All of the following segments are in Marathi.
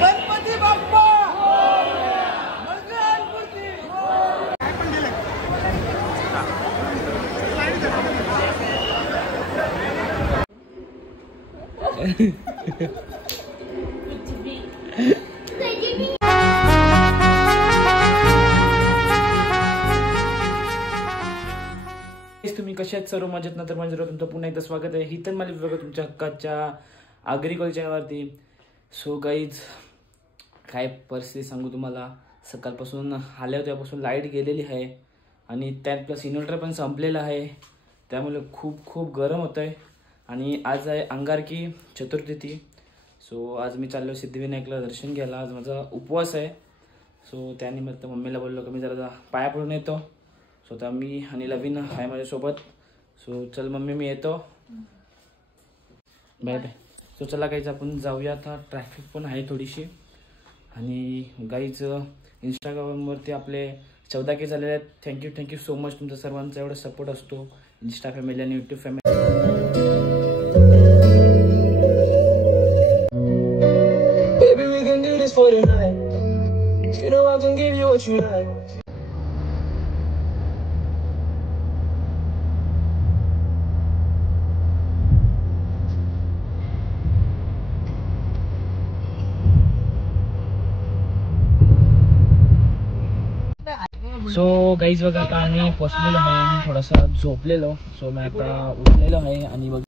गणपती बाप्पा तुम्ही कशा आहेत सर्व मजेत ना? तर माझ्या तुमचं पुन्हा एकदा स्वागत आहे. ही तर मला बघा तुमच्या हक्काच्या ॲग्रिकल्चर चॅनलवरती. सो गाईज, काय परिस्थिती सांगू तुम्हाला. सकाळपासून आल्या त्यापासून लाईट गेलेली आहे आणि त्यात प्लस इन्व्हर्टर पण संपलेला आहे. त्यामुळे खूप खूप गरम होत आहे. आणि आज आहे अंगारकी चतुर्थी. सो आज मी चाललो सिद्धिविनायकला दर्शन घ्यायला. आज माझा उपवास आहे. सो त्यानिमित्त मम्मीला बोललो की मी जरा पाया पडून येतो. सो आता मी आणि लवीन आहे माझ्यासोबत. सो चल मम्मी मी येतो, बाय बाय. सो चला गाईज आपण जाऊया. आता ट्रॅफिक पण आहे थोडीशी. आणि गाईज इंस्टाग्रामवरती आपले 14K झालेले आहेत. Thank you so much. तुमचा सर्वांचा एवढा सपोर्ट असतो इंस्टा फॅमिली आणि YouTube family. Baby, we can do this for the night. You know I can give you what you like. So guys बघा आता आम्ही पोचलेलो आहे. मी थोडासा झोपलेलो. सो मी आता उठलेलो आहे आणि बघ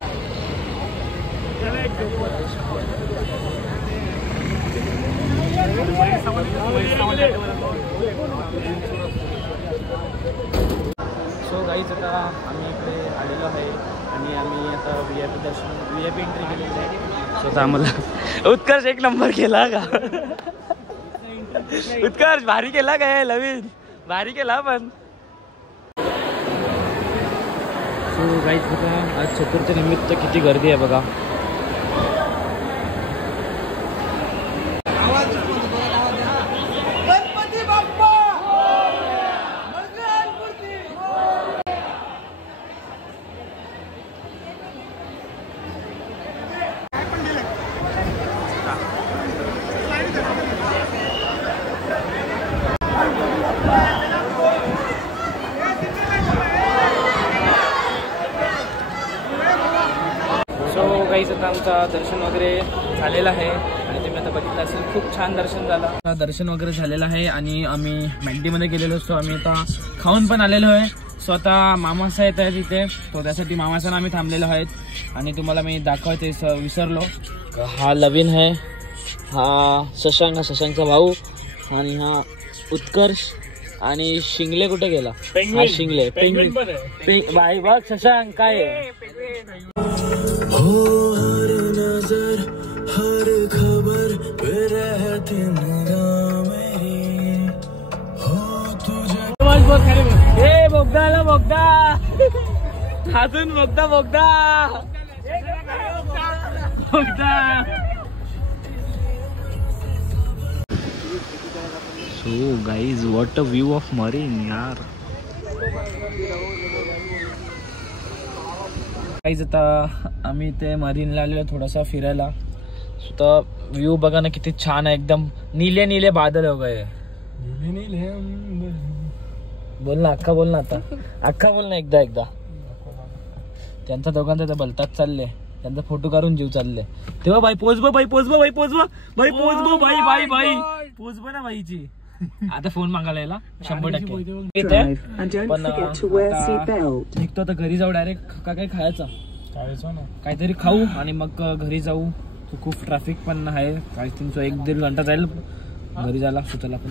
सो गाईज आता आम्ही इकडे आलेलो आहे आणि आम्ही आता VIP एंट्री केलेली आहे. सो आता आम्हाला उत्कर्ष एक नंबर केला का? उत्कर्ष भारी केला काय? लवीन भारी केला पण. सो गाईज बघा आज चतुर्थी निमित्त किती गर्दी आहे बघा. गणपती बाप्पा गाईज आता आमचं दर्शन वगैरे झालेलं आहे आणि तुम्ही आता बघितलं असेल खूप छान दर्शन झालं. दर्शन वगैरे झालेलं आहे आणि आम्ही मॅगडीमध्ये गेलेलो असतो. आम्ही आता खाऊन पण आलेलो आहे. सो आता मामासा येत आहे तिथे. तो त्यासाठी मामासा आम्ही थांबलेलो आहेत आणि तुम्हाला मी दाखवायचं विसरलो. हा लवीन आहे, हा शशांकचा भाऊ आणि हा उत्कर्ष. आणि शिंगले कुठे गेला? हा शिंगले भाई बघ शशांक काय आहे. हो हर नजर हर खबर पे रहती निगाह मेरी हो तुझे. ए बोगदा बोगदा हातून बोगदा so guys what a view of marine यार. गाईज आता आम्ही ते मरीनला आलेलो थोडासा फिरायला. सुद्धा व्ह्यू बघा ना किती छान आहे. एकदम नीले बादल हो गए. बोल ना अख्खा बोल ना. आता अख्खा बोल ना एकदा. त्यांचा दोघांचा भलताच चालले. त्यांचा फोटो काढून जीव चालले. तेव्हा बाई पोचबो ना बाईची. आता फोन मागायला यायला 100%. पण निघतो आता घरी जाऊ डायरेक्ट. काय खायचं काहीतरी खाऊ आणि मग घरी जाऊ. खूप ट्रॅफिक पण आहे. काही 1-1.5 घंटा जाईल घरी जायला. सुचला पण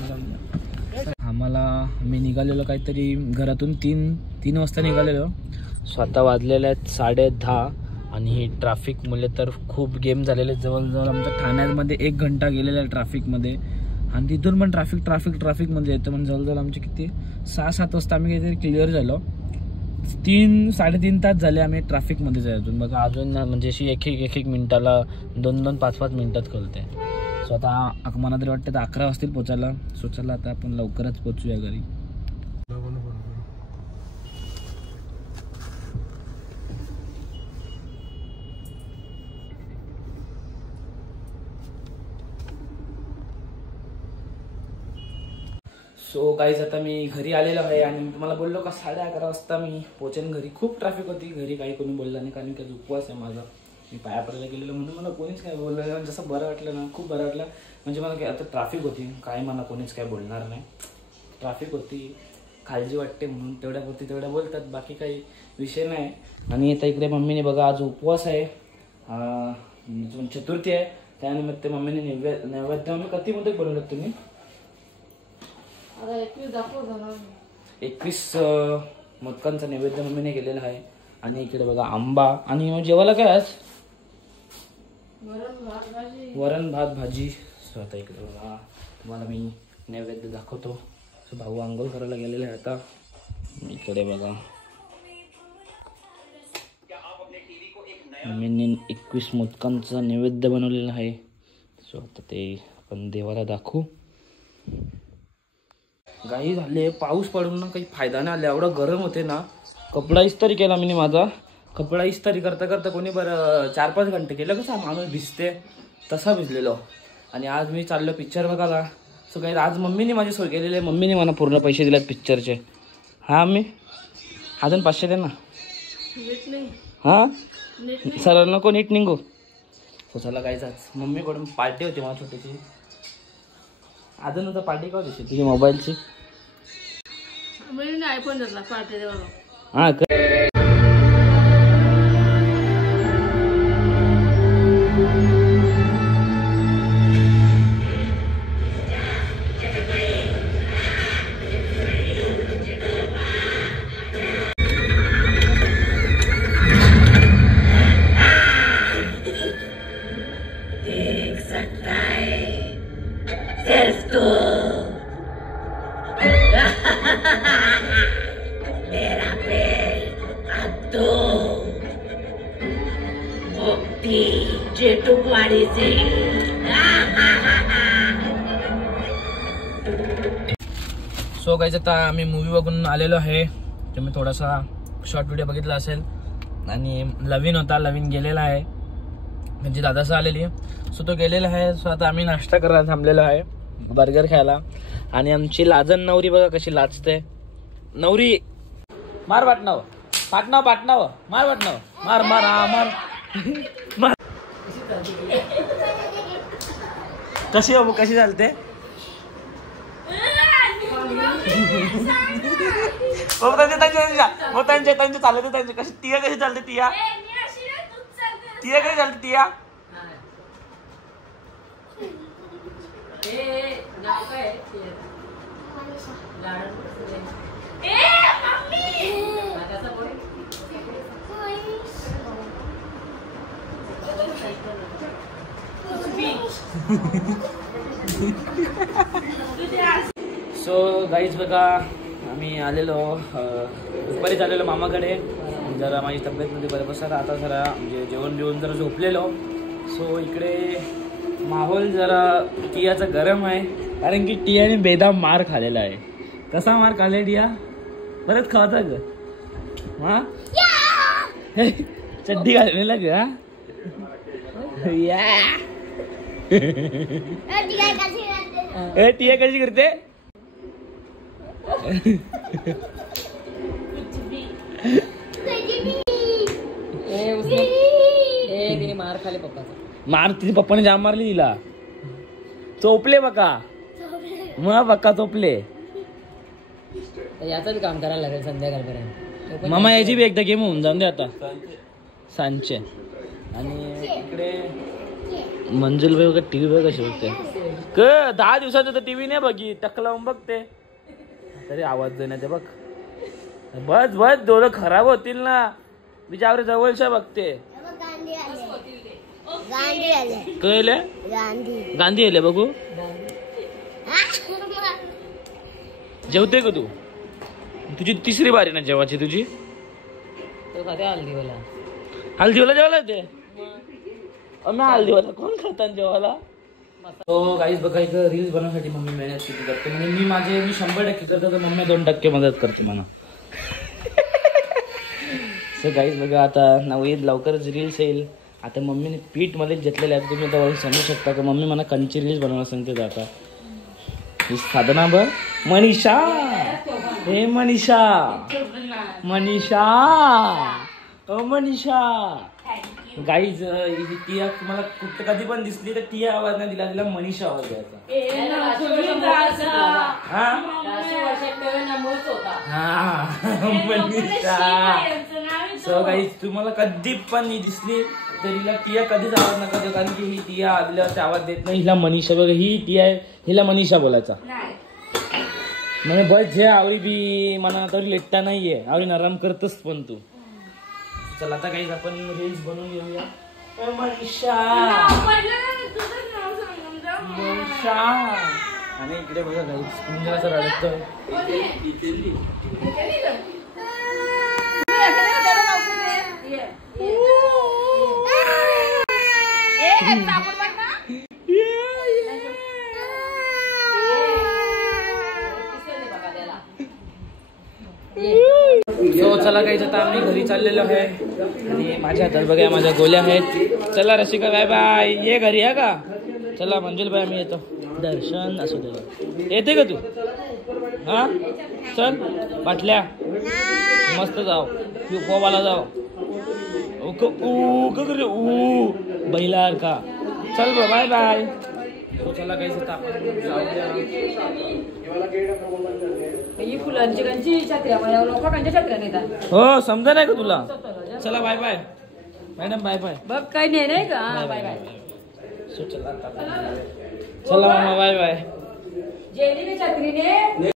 आम्हाला मी निघालेलो काहीतरी घरातून 3 वाजता निघालेलो. स्वतः वाजलेले आहेत 10:30 आणि ही ट्रॅफिक मुले तर खूप गेम झालेले. जवळजवळ आमच्या ठाण्यामध्ये 1 घंटा गेलेला आहे ट्रॅफिकमध्ये. आणि तिथून पण ट्रॅफिक मध्ये येतं. म्हणजे जवळजवळ आमचे किती 6-7 वाजता आम्ही काहीतरी क्लिअर झालो. 3-3.5 तास झाले आम्ही ट्रॅफिकमध्ये जायचून. बघा अजून म्हणजे अशी एक मिनिटाला 2-2, 5-5 मिनिटात कळते. सो आता मला तरी वाटतं 11 वाजतील पोचायला. सो चला आता आपण लवकरच पोचूया घरी. सो गाईज आता मी घरी आलेलो आहे आणि मी तुम्हाला बोललो का 11:30 वाजता मी पोहोचेन घरी. खूप ट्रॅफिक होती घरी, काही कोणी बोललं नाही कारण की उपवास आहे माझा. मी पाया पडायला गेलेलो म्हणून मला कोणीच काय बोललं. जसं बरं वाटलं ना, खूप बरं वाटलं. म्हणजे मला काय आता ट्रॅफिक होती, काय मला कोणीच काय बोलणार नाही. ट्रॅफिक होती, काळजी वाटते म्हणून तेवढ्यापुरती तेवढ्या बोलतात, बाकी काही विषय नाही. आणि आता इकडे मम्मीने बघा आज उपवास आहे, चतुर्थी आहे, त्यानिमित्त मम्मीने नैवेद्य मम्मी किती मोदक बनवलं तुम्ही? 21 मोदकांचा नैवेद्य मम्मीने केलेला आहे. आणि इकडे बघा आंबा. आणि जेवायला काय आज? वरण भात भाजी. सो आता इकडे बघा तुम्हाला मी नैवेद्य दाखवतो. सो भाऊ आंघोळ करायला गेलेला आहे आता. इकडे बघा मम्मीने 21 मोदकांचा नैवेद्य बनवलेला आहे. सो आता ते आपण देवाला दाखवू. गाई झाले, पाऊस पडून ना काही फायदा नाही आला, एवढं गरम होते ना. कपडा इस्त्री केला मी माझा. कपडा इस्त्री करता करता कोणी बरं 4-5 घंटे केलं, कसा माणूस भिजते तसा भिजलेलो. आणि आज मी चाललो पिक्चर बघायला. सो काही आज मम्मीने माझी सोय केलेली आहे. मम्मीने मला पूर्ण पैसे दिलेत पिक्चरचे. हां मी अजून 500 दे ना. हां सरळ नको, नीट निघू. सो चला गाईच आज मम्मीकडून पार्टी होती मला छोटीशी. अजून आता पार्टी का होती तुझी मोबाईलची? आयफोन घेतला पार्टी देवाला. हां सो गाईज आता आम्ही मूवी बघून आलेलो आहे. तुम्ही थोडासा शॉर्ट व्हिडिओ बघितला असेल. आणि लवीन होता, लवीन गेलेला आहे, म्हणजे दादासा आलेली. सो तो गेलेला आहे. सो आता आम्ही नाश्ता करायला थांबलेलो आहे, बर्गर खायला. आणि आमची लाजन नवरी बघा कशी लाजते. नवरी मार पाटणाव पाटणाव पाटणाव मार पाटणाव मार मार हा मार मार. कशी बाबू कशी चालते? त्यांचे चालते त्यांचे कशी. टिया कशी चालते? टिया टिया कशी चालते? टिया सो गाईज बघा आम्ही आलेलो दुपारीच आलेलो मामाकडे. जरा माझी तब्येतमध्ये बरं बसत आता जरा म्हणजे जेवण बिवून जरा झोपलेलो. सो इकडे माहोल जरा टियाचा गरम आहे कारण की टियाने बेदाम मार खाल्लेला आहे. कसा मार खाल्ला टिया? परत खावाचा ग हा चड्डी घाललेला ग. टिया कशी करते? मार खाले पप्पाचा. मार तिथे पप्पाने जाम मारली तिला. चोपले बका मग बक्का चोपले. याचं बी काम करायला लागेल संध्याकाळपर्यंत. मामा याची बी एकदा गेम होऊन जाऊन दे आता सांचे. आणि इकडे मंजुल भाई बघा टीव्ही बघ कशी बघते. 10 दिवसाचं तर टीव्ही नाही बघी, टक लावून बघते तरी आवाज देण्यात ते बघ. बस बस डोळं खराब होतील ना. बिचारे जवळच्या बघते. कळले गांधी आले बघू. जेवते का तू? तुझी तिसरी बारी ना जेवायची तुझी. हल्दीवाला हल्दीवाला जेवायला येते. हल्दीवाला कोण खातात जेवायला? तो गाईज बघा इथं रील्स बनवण्यासाठी मम्मी मेहनत किती करते. म्हणजे मी 100% करतो तर मम्मी 2% मदत करते मला. सो गाईज बघा आता नववीत लवकरच रील्स येईल. आता मम्मीने पीठ मध्ये घेतलेलं आहे. तुम्ही आता समजू शकता की मम्मी मला कंची रील्स बनवायला सांगते आता. साधना बर मनीषा. हे मनीषा मनीषा ओ मनीषा. गाईज टिया तुम्हाला कुठं कधी पण दिसली तर टिया आवाज नाही दिला, तिला मनीषा आवाज द्यायचा. मनीषा. सो गाईज तुम्हाला कधी पण दिसली तर हिला टिया कधीच आवाज नका देऊ, कारण की ही टिया आदल्यावरती आवाज देत नाही. हिला मनीषा बघा, ही टिया आहे, हिला मनीषा बोलायचा. म्हणजे बस जे आवडी बी मना तरी लेटता नाहीये, आवडी आराम करतच पण तू. चला आता काही आपण रील्स बनवून घेऊया. मनीषा मनीषा. आणि इकडे बघा गाईस कुंजाचं रडतं. सो चला काही आता आम्ही घरी चाललेलो आहे आणि माझ्या हातात बघा माझ्या गोल्या आहेत. चला रसिका बाय बाय. ये घरी आहे का? चला मंजुल बाय आम्ही येतो. दर्शन असू दे. येते का तू? हा चल बाटल्या मस्त जाऊ पोवाला जाऊ. बैलार का. चल बा बाय बाय. चला काही फुलांची छत्र्या लोकांच्या छत्र्या नेतात. हो समजा नाही का तुला. चला bye bye madam bye bye. बघ काही नाही का. Bye bye. चला मामा बाय बाय. जेली छत्रीने